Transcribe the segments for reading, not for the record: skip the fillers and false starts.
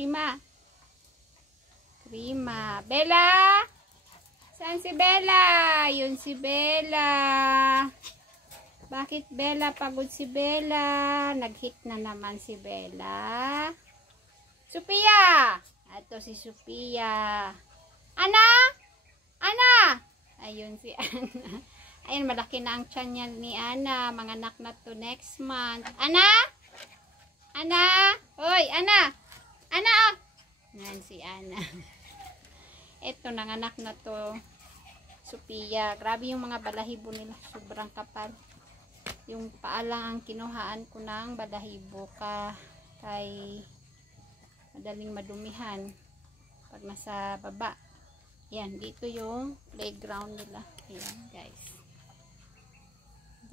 Krima. Krima. Bella! Saan si Bella? Yun si Bella. Bakit Bella? Pagod si Bella. Nag-hit na naman si Bella. Sophia! Ito si Sophia. Ana! Ana! Ayun si Ana. Ayun, malaki na ang tiyan niya ni Ana. Manganak na to next month. Ana! Ana! Hoy, Ana! Ana! Yan si Ana. Ito, nanganak na to. Sophia. Grabe yung mga balahibo nila. Sobrang kapal. Yung paa lang ang kinuhaan ko ng balahibo kay madaling madumihan pag nasa baba. Yan, dito yung playground nila. Ayan, guys.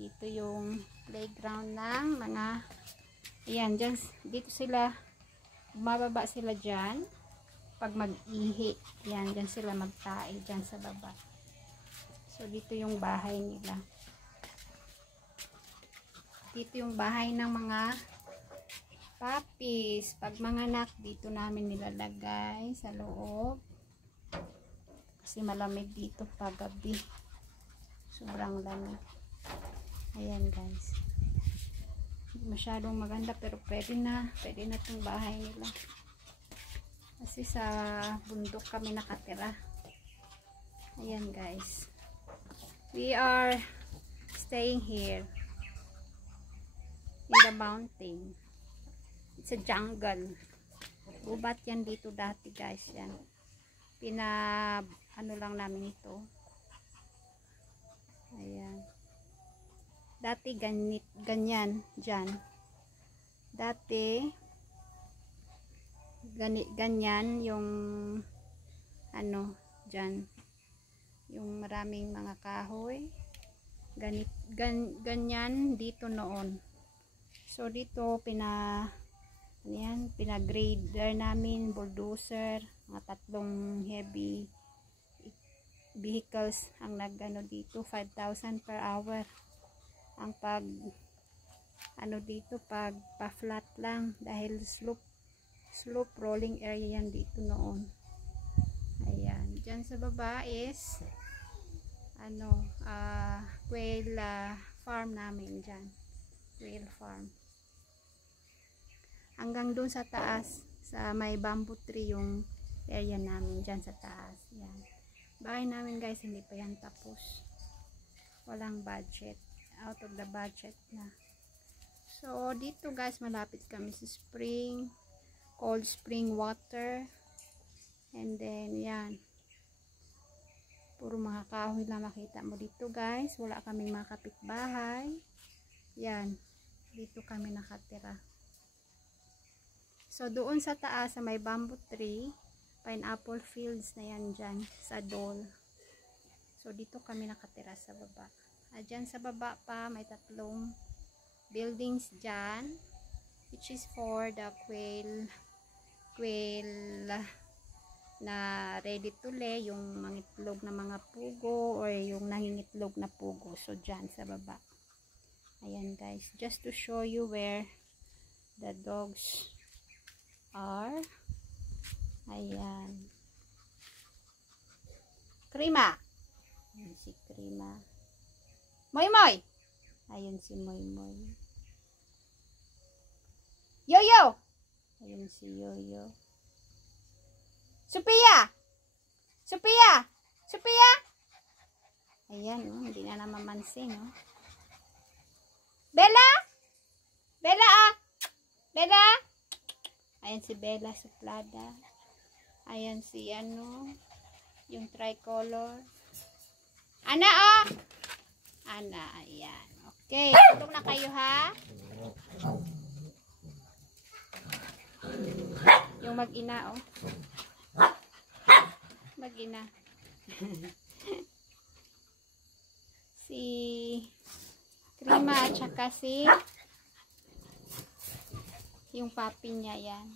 Dito yung playground ng mga, ayan, dyan, dito sila, bumababa sila dyan pag mag-ihi. Yan, dyan sila magtae, dyan sa baba. So, dito yung bahay nila. Dito yung bahay ng mga puppies. Pag manganak, dito namin nilalagay sa loob. Kasi malamig dito pag gabi. Sobrang lamig. Ayan, guys. Hindi masyadong maganda pero pwede na itong bahay nila. Kasi sa bundok kami nakatira. Ayan, guys. We are staying here in the mountain. It's a jungle. Gubat yan dito dati, guys. Yan. Ano lang namin ito. Ayan. Dati ganyan dyan. Dati ganyan yung ano dyan. Yung maraming mga kahoy. Ganyan dito noon. So dito pinagrader namin, bulldozer, mga 3 heavy vehicles ang nagano dito, 5,000 per hour. Ang pag dito pag pa-flat lang dahil slope rolling area yan dito noon. Ayan, diyan sa baba is quail farm namin dyan. Quail farm. Hanggang dun sa taas, sa may bamboo tree yung area namin dyan sa taas. Yan. Bahay namin, guys, hindi pa yan tapos. Walang budget. Out of the budget na. So, dito, guys, malapit kami sa spring. Cold spring water. And then, yan. Puro mga kahoy lang makita mo dito, guys. Wala kaming mga kapitbahay. Yan. Dito kami nakatira. So, doon sa taas, sa may bamboo tree, pineapple fields na yan dyan, sa Dole. So, dito kami nakatira sa baba. At dyan sa baba pa, may 3 buildings dyan, which is for the quail na ready to lay, yung mangitlog na mga pugo, or yung nangingitlog na pugo. So, dyan sa baba. Ayan, guys. Just to show you where the dogs are. Ayan. Krima. Ayan si Krima. Moy Moy. Ayan si Moy Moy. Yoyo. Ayan si Yoyo. Sophia. Sophia. Sophia. Ayan, oh, hindi na namamansin, oh. Bella. Bella, ah. Bella. Ayan si Bella suplada. Ayan si yung tricolor. Ana, oh. Ana, ayan. Okay, tulog na kayo, ha? Yung mag-ina, oh. Mag-ina. Si Krima at saka si yung papi niya, yan.